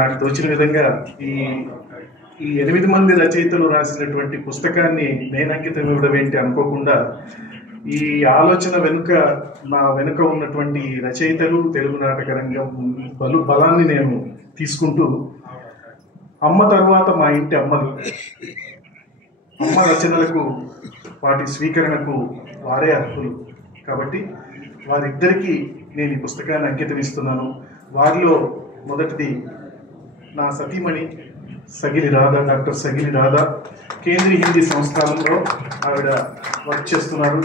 నాకు తోచిన విధంగా ఈ 8 మంది రచయితలు రాసినటువంటి పుస్తకాన్ని నేను అంకితం ఇవ్వడం ఏంటి అనుకోకుండా ఈ ఆలోచన నా వెనుక ఉన్నటువంటి రచయితలు, తెలుగు నాటక రంగం బలాన్ని నేను తీసుకుంటూ అమ్మ తర్వాత మా ఇంటి అమ్మలు, అమ్మ రచనలకు వాటి స్వీకరణకు వారే అర్హులు కాబట్టి వారిద్దరికీ నేను ఈ పుస్తకాన్ని అంకితం ఇస్తున్నాను. వారిలో మొదటిది నా సతీమణి సగిలి రాధా, డాక్టర్ సగిలి రాధా. కేంద్రీయ హిందీ సంస్థానంలో ఆవిడ వర్క్ చేస్తున్నారు.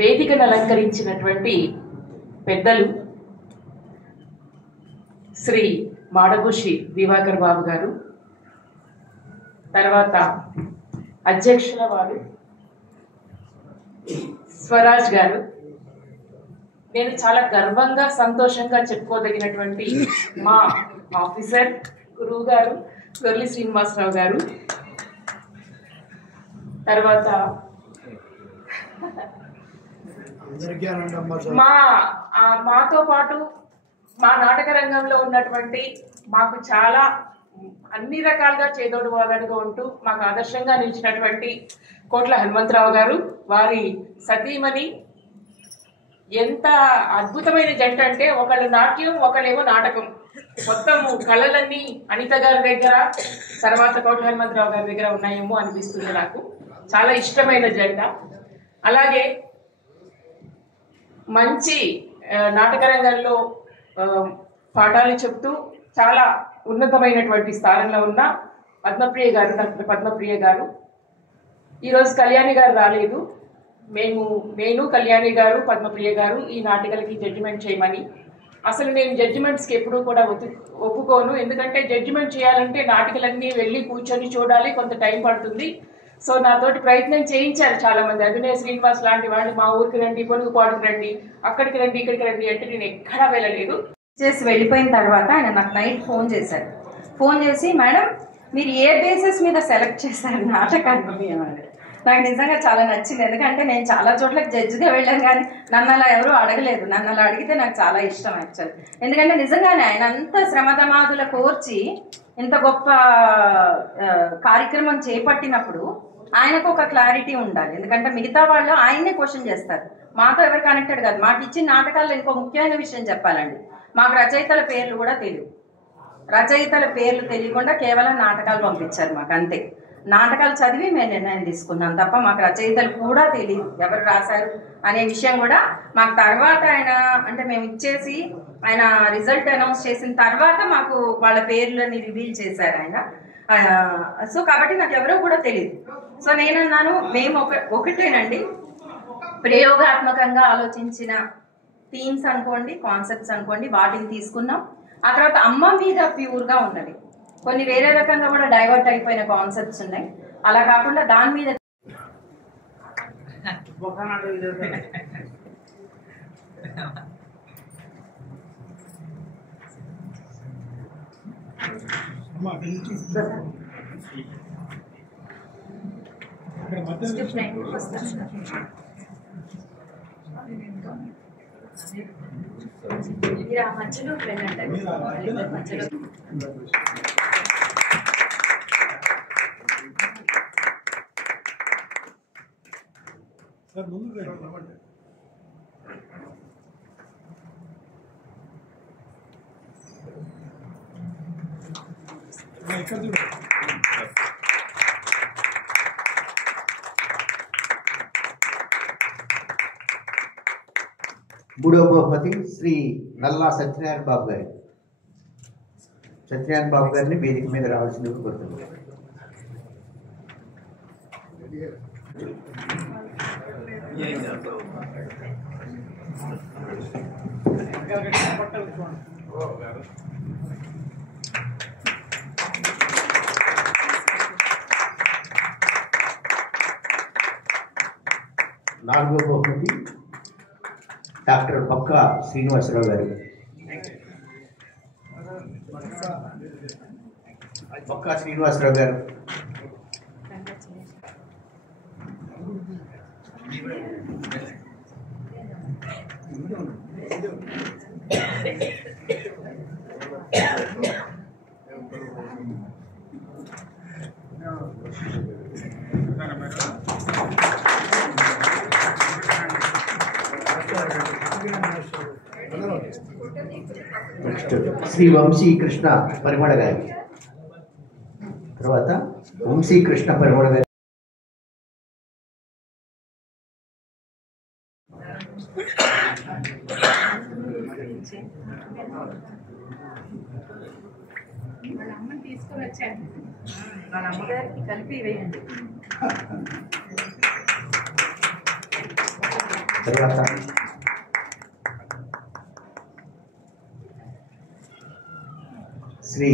వేదికను అలంకరించినటువంటి పెద్దలు శ్రీ మాడగుషి దివాకర్ బాబు గారు, తర్వాత అధ్యక్షుల వారు స్వరాజ్ గారు, నేను చాలా గర్వంగా సంతోషంగా చెప్పుకోదగినటువంటి మా ఆఫీసర్ గురువు గారు గొర్లి శ్రీనివాసరావు గారు, తర్వాత మాతో పాటు మా నాటక రంగంలో ఉన్నటువంటి మాకు చాలా అన్ని రకాలుగా చేదోడు వాదడుగా ఉంటూ మాకు ఆదర్శంగా నిలిచినటువంటి కోట్ల హనుమంతరావు గారు, వారి సతీమణి. ఎంత అద్భుతమైన జంట అంటే ఒకళ్ళు నాట్యం, ఒకళ్ళేమో నాటకం. మొత్తం కళలన్నీ అనిత గారి దగ్గర, తర్వాత కోట్ల హనుమంతరావు గారి దగ్గర ఉన్నాయేమో అనిపిస్తుంది నాకు. చాలా ఇష్టమైన జంట. అలాగే మంచి నాటక రంగంలో పాఠాలు చెప్తూ చాలా ఉన్నతమైనటువంటి స్థానంలో ఉన్న పద్మప్రియ గారు, డాక్టర్ పద్మప్రియ గారు. ఈరోజు కళ్యాణి గారు రాలేదు. నేను కళ్యాణి గారు, పద్మప్రియ గారు ఈ నాటికలకి జడ్జిమెంట్ చేయమని. అసలు నేను జడ్జిమెంట్స్కి ఎప్పుడూ కూడా ఒప్పుకోను. ఎందుకంటే జడ్జిమెంట్ చేయాలంటే నాటికలన్నీ వెళ్ళి కూర్చొని చూడాలి, కొంత టైం పడుతుంది. సో నాతోటి ప్రయత్నం చేయించారు చాలా మంది. అభినయ శ్రీనివాస్ లాంటి వాళ్ళు మా ఊరికి రండి, పొనుగుపాడుకు రండి, అక్కడికి రండి, ఇక్కడికి రండి అంటే నేను ఎక్కడా వెళ్ళలేదు. చేసి వెళ్ళిపోయిన తర్వాత ఆయన నాకు నైట్ ఫోన్ చేశారు. ఫోన్ చేసి, మేడం మీరు ఏ బేసిస్ మీద సెలెక్ట్ చేశారు నాటకాన్ని అన్నాడు. నాకు నిజంగా చాలా నచ్చింది. ఎందుకంటే నేను చాలా చోట్లకి జడ్జిగా వెళ్ళాను, కానీ నన్ను అలా ఎవరూ అడగలేదు. నన్ను అలా అడిగితే నాకు చాలా ఇష్టం యాక్చువల్. ఎందుకంటే నిజంగానే ఆయన అంత శ్రమదమాదుల కోర్చి ఇంత గొప్ప కార్యక్రమం చేపట్టినప్పుడు ఆయనకు ఒక క్లారిటీ ఉండాలి. ఎందుకంటే మిగతా వాళ్ళు ఆయన్నే క్వశ్చన్ చేస్తారు, మాతో ఎవరు కనెక్టెడ్ కాదు. మాకు ఇచ్చిన నాటకాల్లో ఇంకో ముఖ్యమైన విషయం చెప్పాలండి, మాకు రచయితల పేర్లు కూడా తెలియదు. రచయితల పేర్లు తెలియకుండా కేవలం నాటకాలు పంపించారు మాకు, అంతే. నాటకాలు చదివి మేము నిర్ణయం తీసుకున్నాం తప్ప మాకు రచయితలు కూడా తెలియదు ఎవరు రాశారు అనే విషయం కూడా. మాకు తర్వాత ఆయన అంటే మేము ఇచ్చేసి ఆయన రిజల్ట్ అనౌన్స్ చేసిన తర్వాత మాకు వాళ్ళ పేర్లని రివీల్ చేశారు ఆయన. సో కాబట్టి నాకు ఎవరో కూడా తెలియదు. సో నేనన్నాను, మేము ఒకటేనండి, ప్రయోగాత్మకంగా ఆలోచించిన థీమ్స్ అనుకోండి, కాన్సెప్ట్స్ అనుకోండి, వాటిని తీసుకున్నాం. ఆ తర్వాత అమ్మ మీద ప్యూర్గా ఉన్నది. కొన్ని వేరే రకంగా కూడా డైవర్ట్ అయిపోయిన కాన్సెప్ట్స్ ఉన్నాయి. అలా కాకుండా దాని మీద మీరు ఆ మధ్యలో వెళ్ళండి, వాళ్ళిద్దరి మధ్యలో. మూడవ బహుమతి శ్రీ నల్లా సత్యనారాయణ బాబు గారు. సత్యనారాయణ బాబు గారిని వేదిక మీద రావాల్సిందిగా కోరుతున్నాను. నాలుగవ బహుమతి డాక్టర్ పక్కా శ్రీనివాసరావు గారు. పక్కా శ్రీనివాసరావు గారు. శ్రీ వంశీ కృష్ణ పరిమళ గారి. తర్వాత వంశీ కృష్ణ పరిమళ గారి. వాళ్ళ అమ్మగారికి కలిపి వేయండి. తర్వాత శ్రీ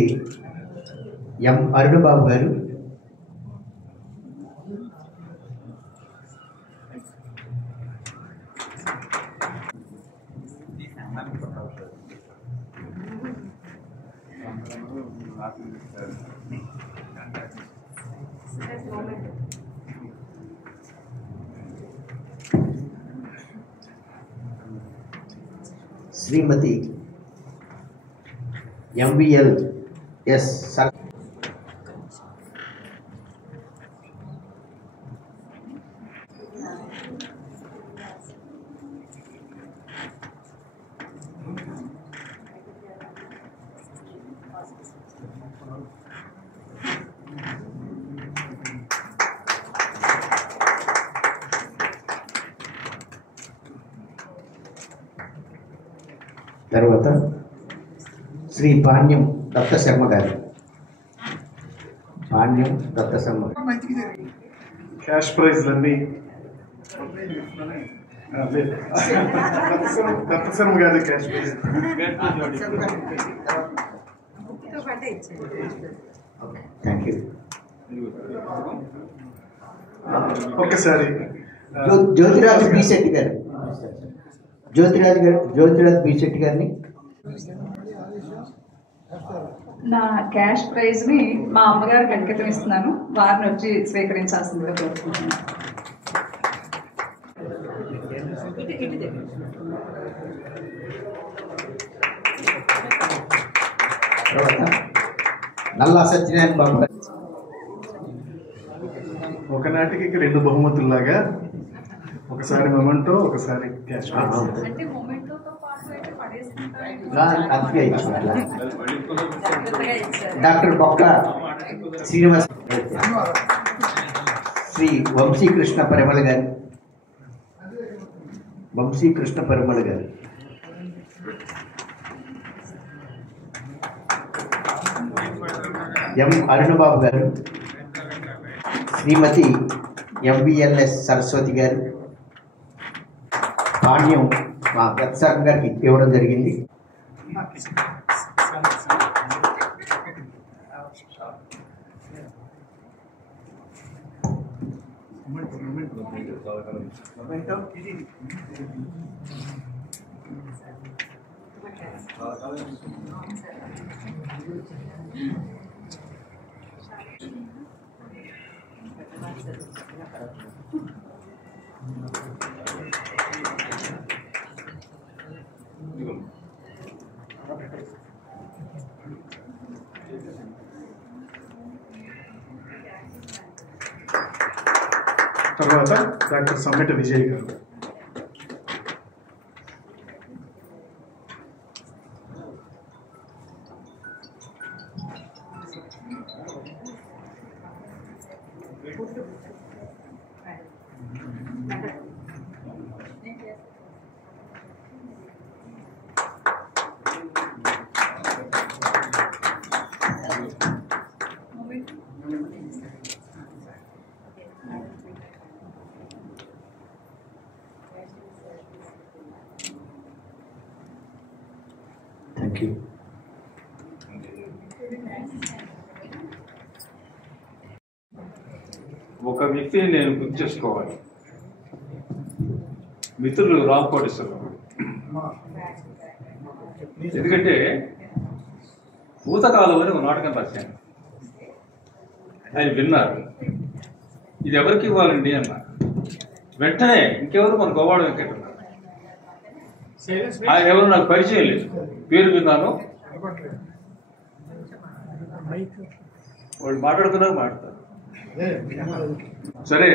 ఎం అరుణబాబు గారు. శ్రీమతి ఎంవిఎల్ ఎస్ సర్. తర్వాత శ్రీ పాణ్యం దత్త శర్మ గారు. పాణ్యం దత్త శర్మ. క్యాష్ ప్రైజ్లన్నీ దత్త శర్మ గారి క్యాష్ ప్రైజ్. Thank you. ఒక్కసారి జ్యోతిరాజ్ బి శెట్టి గారు. జ్యోతిరాజ్ బి శెట్టి గారిని. నా క్యాష్ ప్రైజ్ ని మా అమ్మగారికి అంకితం ఇస్తున్నాను, వారిని వచ్చి స్వీకరించాల్సిందిగా కోరుకుంటున్నాను. నల్లా సత్యనారాయణ బాబు గారు. ఒకనాటికి 2 బహుమతుల్లాగా ఒకసారి మొమెంటో, ఒకసారి క్యాష్ ప్రైజ్. డాక్టర్ బొక్క శ్రీనివాస్. శ్రీ వంశీ కృష్ణ పరిమళ గారు. వంశీ కృష్ణ పరిమళ గారు. ఎం అరుణబాబు గారు. శ్రీమతి ఎంవిఎల్ఎస్ సరస్వతి గారు. పాణ్యం మా దత్సార్ గారికి ఇవ్వడం జరిగింది. తర్వాత డాక్టర్ సమ్మెట విజయ్ గారు. Thank you. ఒక వ్యక్తిని నేను గుర్తు చేసుకోవాలి. మిత్రులు రామ్ కోటేశ్వరరావు. ఎందుకంటే భూతకాలం అని ఒక నాటకం రాశాను, ఆయన విన్నారు. ఇది ఎవరికి ఇవ్వాలండి అన్న వెంటనే ఇంకెవరు మన గోవాడ వెంకట ఉన్నారు. ఆయన ఎవరు నాకు పరిచయం లేదు, పేరు విన్నాను. వాళ్ళు మాట్లాడుతారు. సరే,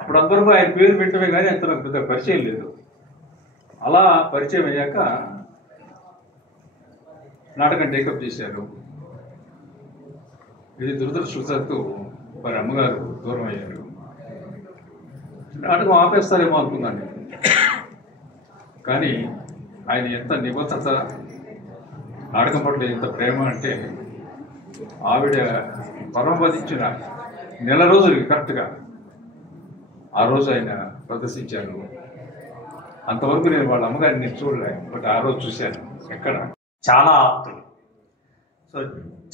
అప్పుడు అందరూ ఆయన పేరు వింటమే కానీ అంత నాకు పెద్ద పరిచయం లేదు. అలా పరిచయం అయ్యాక నాటకం టేకప్ చేశారు. ఇది దురదృష్టవశాత్తు వారి అమ్మగారు దూరం అయ్యారు. నాటకం ఆపేస్తారేమో అనుకున్నాను నేను. కానీ ఆయన ఎంత నిబద్ధత, నాటకం పట్ల ఎంత ప్రేమ అంటే ఆవిడ పరమపదించిన నెల రోజులకి కరెక్ట్గా ఆ రోజు ఆయన ప్రదర్శించారు. అంతవరకు నేను వాళ్ళ అమ్మగారిని నేను చూడలేను, బట్ ఆ రోజు చూశాను. ఎక్కడ చాలా ఆప్తులు. సో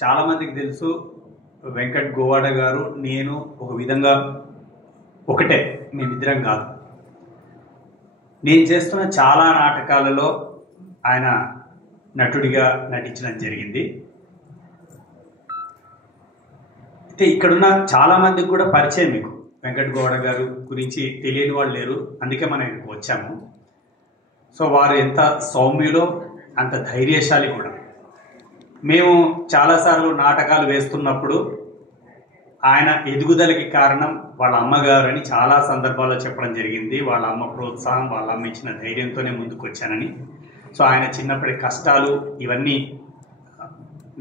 చాలామందికి తెలుసు వెంకట్ గోవాడ గారు నేను ఒక విధంగా ఒకటే, మేమిద్దరం కాదు. నేను చేస్తున్న చాలా నాటకాలలో ఆయన నటుడిగా నటించడం జరిగింది. అయితే ఇక్కడున్న చాలామందికి కూడా పరిచయం మీకు వెంకట్ గౌడ గారు గురించి తెలియని వాళ్ళు లేరు, అందుకే మనం ఇక్కడికి వచ్చాము. సో వారు ఎంత సౌమ్యులో అంత ధైర్యశాలి కూడా. మేము చాలాసార్లు నాటకాలు వేస్తున్నప్పుడు ఆయన ఎదుగుదలకి కారణం వాళ్ళ అమ్మగారు అని చాలా సందర్భాల్లో చెప్పడం జరిగింది. వాళ్ళ అమ్మ ప్రోత్సాహం, వాళ్ళ అమ్మ ఇచ్చిన ధైర్యంతోనే ముందుకు వచ్చానని. సో ఆయన చిన్నప్పటి కష్టాలు ఇవన్నీ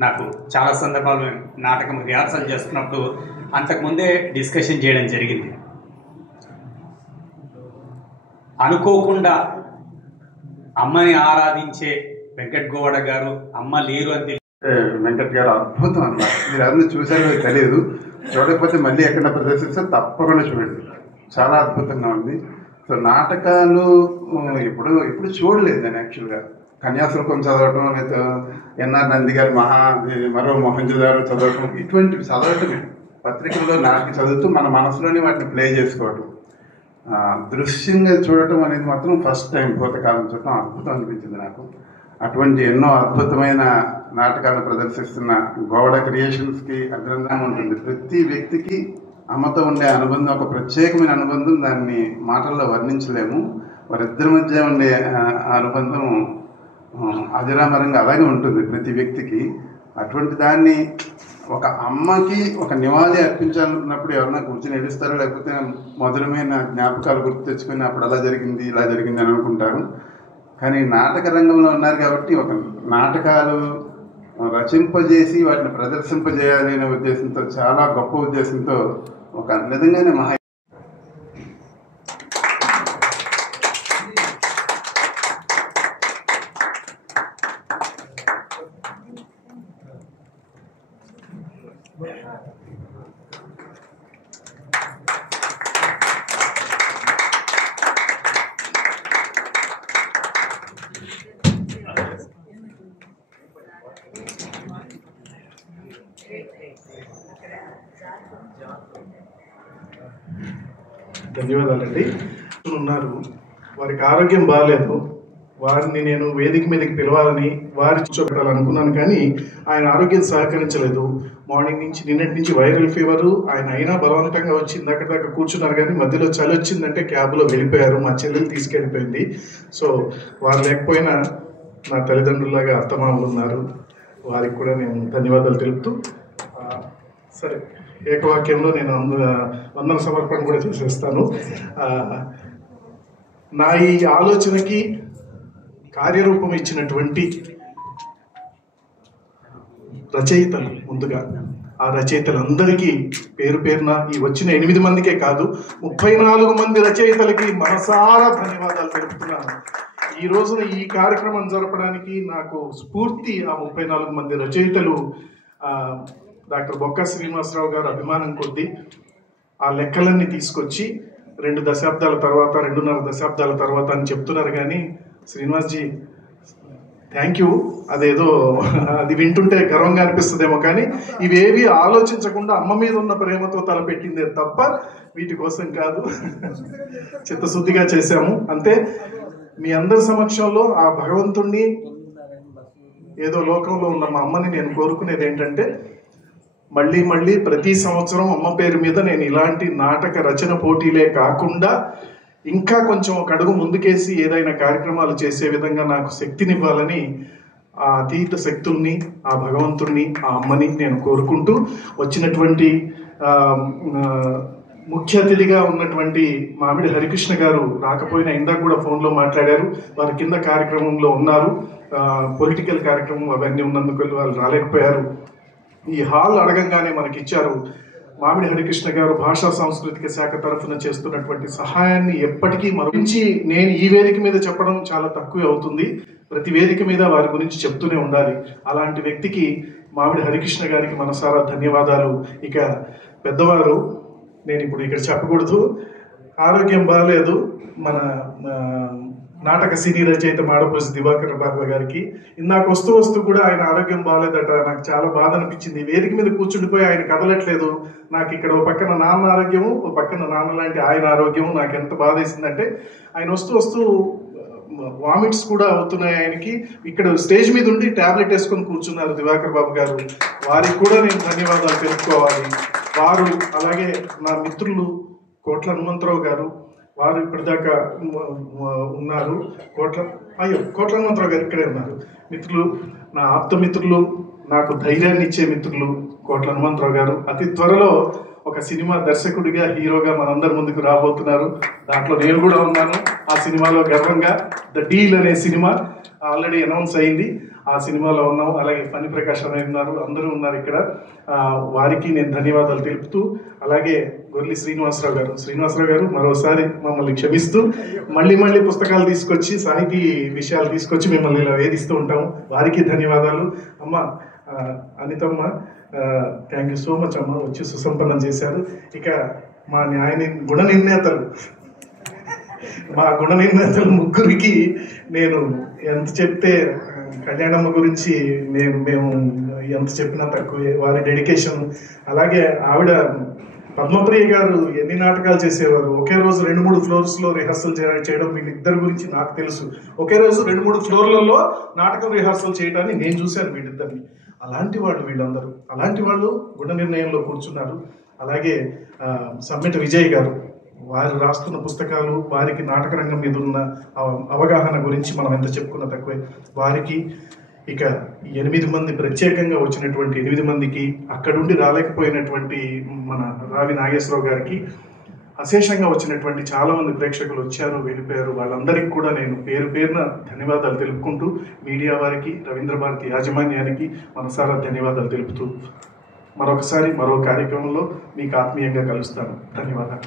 నాకు చాలా సందర్భాలు నాటకం రిహార్సల్ చేస్తున్నప్పుడు అంతకుముందే డిస్కషన్ చేయడం జరిగింది. అనుకోకుండా అమ్మని ఆరాధించే వెంకట్ గౌడ గారు అమ్మ లేరు అని వెంకట్ గారు అద్భుతం అన్నమాట. మీరు అందరూ చూసారో తెలియదు, చూడకపోతే మళ్ళీ ఎక్కడ ప్రదర్శిస్తే తప్పకుండా చూడండి, చాలా అద్భుతంగా ఉంది. సో నాటకాలు ఎప్పుడు చూడలేదు నేను యాక్చువల్గా. కన్యాశుల్కం చదవటం, లేదా ఎన్ఆర్ నంది గారి మరో మొహంజదారు చదవటం, ఇటువంటివి చదవటమే. పత్రికల్లో నాటికి చదువుతూ మన మనసులోనే వాటిని ప్లే చేసుకోవటం, దృశ్యంగా చూడటం అనేది మాత్రం ఫస్ట్ టైం భూతకాలం చూడటం అద్భుతం అనిపించింది నాకు. అటువంటి ఎన్నో అద్భుతమైన నాటకాలను ప్రదర్శిస్తున్న గౌడ క్రియేషన్స్కి అగ్రంథం ఉంటుంది. ప్రతి వ్యక్తికి అమ్మతో ఉండే అనుబంధం ఒక ప్రత్యేకమైన అనుబంధం, దాన్ని మాటల్లో వర్ణించలేము. వారిద్దరి మధ్య ఉండే అనుబంధం అజరామరంగా అలాగే ఉంటుంది ప్రతి వ్యక్తికి. అటువంటి దాన్ని ఒక అమ్మకి ఒక నివాళి అర్పించాలన్నప్పుడు ఎవరన్నా కూర్చొని ఏడుస్తారో, లేకపోతే మధురమైన జ్ఞాపకాలు గుర్తు తెచ్చుకొని అప్పుడు అలా జరిగింది ఇలా జరిగింది అని అనుకుంటారు. కానీ నాటక రంగంలో ఉన్నారు కాబట్టి ఒక నాటకాలు రచింపజేసి వాటిని ప్రదర్శింపజేయాలి అనే ఉద్దేశంతో, చాలా గొప్ప ఉద్దేశంతో ఒక నిజంగానే ధన్యవాదాలండి. ఉన్నారు, వారికి ఆరోగ్యం బాగాలేదు, వారిని నేను వేదిక మీదకి పిలవాలని వారి చూపెట్టాలనుకున్నాను, కానీ ఆయన ఆరోగ్యం సహకరించలేదు. మార్నింగ్ నుంచి నిన్నటి నుంచి వైరల్ ఫీవరు, ఆయన అయినా బలవంతంగా వచ్చింది అక్కడ దాకా కూర్చున్నారు, కానీ మధ్యలో చలి వచ్చిందంటే క్యాబ్లో వెళ్ళిపోయారు. మా చెల్లెలు తీసుకెళ్ళిపోయింది. సో వారు లేకపోయినా నా తల్లిదండ్రులాగా అత్తమామలు ఉన్నారు, వారికి కూడా నేను ధన్యవాదాలు తెలుపుతూ సరే ఏకవాక్యంలో నేను వందన సమర్పణ కూడా చేసేస్తాను. నా ఈ ఆలోచనకి కార్యరూపం ఇచ్చినటువంటి రచయితలు, ముందుగా ఆ రచయితలందరికీ పేరు పేరున ఈ వచ్చిన 8 మందికే కాదు 34 మంది రచయితలకి మనసారా ధన్యవాదాలు తెలుపుతున్నాను. ఈ రోజున ఈ కార్యక్రమం జరపడానికి నాకు స్ఫూర్తి ఆ 34 మంది రచయితలు. డాక్టర్ బొక్క శ్రీనివాసరావు గారు అభిమానం కొద్దీ ఆ లెక్కలన్నీ తీసుకొచ్చి 2 దశాబ్దాల తర్వాత 2.5 దశాబ్దాల తర్వాత అని చెప్తున్నారు. కానీ శ్రీనివాస్జీ థ్యాంక్ యూ. అదేదో అది వింటుంటే గర్వంగా అనిపిస్తుందేమో, కానీ ఇవేవి ఆలోచించకుండా అమ్మ మీద ఉన్న ప్రేమతో తలపెట్టిందే తప్ప వీటి కోసం కాదు. చిత్తశుద్ధిగా చేశాము అంతే. మీ అందరి సమక్షంలో ఆ భగవంతుణ్ణి, ఏదో లోకంలో ఉన్న మా అమ్మని నేను కోరుకునేది ఏంటంటే, మళ్ళీ మళ్ళీ ప్రతి సంవత్సరం అమ్మ పేరు మీద నేను ఇలాంటి నాటక రచన పోటీలే కాకుండా ఇంకా కొంచెం ఒక అడుగు ముందుకేసి ఏదైనా కార్యక్రమాలు చేసే విధంగా నాకు శక్తినివ్వాలని ఆ అతీత శక్తుల్ని, ఆ భగవంతుణ్ణి, ఆ అమ్మని నేను కోరుకుంటూ, వచ్చినటువంటి ముఖ్య అతిథిగా ఉన్నటువంటి మామిడి హరికృష్ణ గారు రాకపోయినా ఇందాక కూడా ఫోన్లో మాట్లాడారు. వారి కింద కార్యక్రమంలో ఉన్నారు. పొలిటికల్ కార్యక్రమం అవన్నీ ఉన్నందుకు వాళ్ళు రాలేకపోయారు. ఈ హాల్ అడగంగానే మనకిచ్చారు. మామిడి హరికృష్ణ గారు భాషా సాంస్కృతిక శాఖ తరఫున చేస్తున్నటువంటి సహాయాన్ని ఎప్పటికీ మరించి నేను ఈ వేదిక మీద చెప్పడం చాలా తక్కువ అవుతుంది. ప్రతి వేదిక మీద వారి గురించి చెప్తూనే ఉండాలి. అలాంటి వ్యక్తికి మామిడి హరికృష్ణ గారికి మనసారా ధన్యవాదాలు. ఇక పెద్దవారు, నేను ఇప్పుడు ఇక్కడ చెప్పకూడదు, ఆరోగ్యం బాగాలేదు. మన నాటక సినీ రచయిత మాడపోసి దివాకర్ బాబు గారికి ఇందాక వస్తూ కూడా ఆయన ఆరోగ్యం బాగాలేదట. నాకు చాలా బాధ అనిపించింది. వేదిక మీద కూర్చుండిపోయి ఆయన కదలట్లేదు. నాకు ఇక్కడ ఓ పక్కన నాన్న ఆరోగ్యము, ఓ పక్కన నాన్న లాంటి ఆయన ఆరోగ్యము. నాకు ఎంత బాధ వేసిందంటే, ఆయన వస్తూ వామిట్స్ కూడా అవుతున్నాయి ఆయనకి. ఇక్కడ స్టేజ్ మీద ఉండి టాబ్లెట్ వేసుకొని కూర్చున్నారు దివాకర్ బాబు గారు. వారికి కూడా నేను ధన్యవాదాలు తెలుపుకోవాలి. వారు, అలాగే నా మిత్రులు కోట్ల హనుమంతరావు గారు, వారు ఇప్పటిదాకా ఉన్నారు. కోట్ల హనుమంతరావు గారు ఇక్కడే ఉన్నారు. మిత్రులు, నా ఆప్త మిత్రులు, నాకు ధైర్యాన్ని ఇచ్చే మిత్రులు కోట్ల హనుమంతరావు గారు. అతి త్వరలో ఒక సినిమా దర్శకుడిగా, హీరోగా మనందరి ముందుకు రాబోతున్నారు. దాంట్లో నేను కూడా ఉన్నాను. ఆ సినిమాలో గర్వంగా ద డీల్ అనే సినిమా ఆల్రెడీ అనౌన్స్ అయింది. ఆ సినిమాలో ఉన్నాం. అలాగే ఫణి ప్రకాష్ అని ఉన్నారు, అందరూ ఉన్నారు ఇక్కడ. వారికి నేను ధన్యవాదాలు తెలుపుతూ, అలాగే గొర్లి శ్రీనివాసరావు గారు మరోసారి మమ్మల్ని క్షమిస్తూ మళ్ళీ పుస్తకాలు తీసుకొచ్చి, సాహితీ విషయాలు తీసుకొచ్చి మిమ్మల్ని ఇలా వేధిస్తూ ఉంటాము. వారికి ధన్యవాదాలు. అమ్మ అనితమ్మ, థ్యాంక్ యూ సో మచ్ అమ్మ, వచ్చి సుసంపన్నం చేశారు. ఇక మా గుణ నిర్ణేతలు ముగ్గురికి నేను ఎంత చెప్తే, కళ్యాణమ్మ గురించి మేము ఎంత చెప్పినా తక్కువే. వారి డెడికేషన్, అలాగే ఆవిడ పద్మప్రియ గారు ఎన్ని నాటకాలు చేసేవారు. ఒకే రోజు 2-3 ఫ్లోర్స్లో రిహార్సల్ చేయడం వీళ్ళిద్దరి గురించి నాకు తెలుసు. ఒకే రోజు 2-3 ఫ్లోర్లలో నాటకం రిహార్సల్ చేయడాన్ని నేను చూశాను వీళ్ళిద్దరిని. అలాంటి వాళ్ళు వీళ్ళందరూ, అలాంటి వాళ్ళు గుణ నిర్ణయంలో కూర్చున్నారు. అలాగే సమ్మెట విజయ్ గారు, వారు రాస్తున్న పుస్తకాలు, వారికి నాటక రంగం మీద ఉన్న అవగాహన గురించి మనం ఎంత చెప్పుకున్నా తక్కువే. వారికి, ఇక 8 మంది ప్రత్యేకంగా వచ్చినటువంటి 8 మందికి, అక్కడుండి రాలేకపోయినటువంటి మన రావి నాగేశ్వరరావు గారికి, అశేషంగా వచ్చినటువంటి చాలా మంది ప్రేక్షకులు వచ్చారు, వెళ్ళిపోయారు. వాళ్ళందరికీ కూడా నేను పేరున ధన్యవాదాలు తెలుపుకుంటూ, మీడియా వారికి, రవీంద్ర భారతి యాజమాన్యానికి మనసారా ధన్యవాదాలు తెలుపుతూ, మరొకసారి మరో కార్యక్రమంలో మీకు ఆత్మీయంగా కలుస్తాను. ధన్యవాదాలు.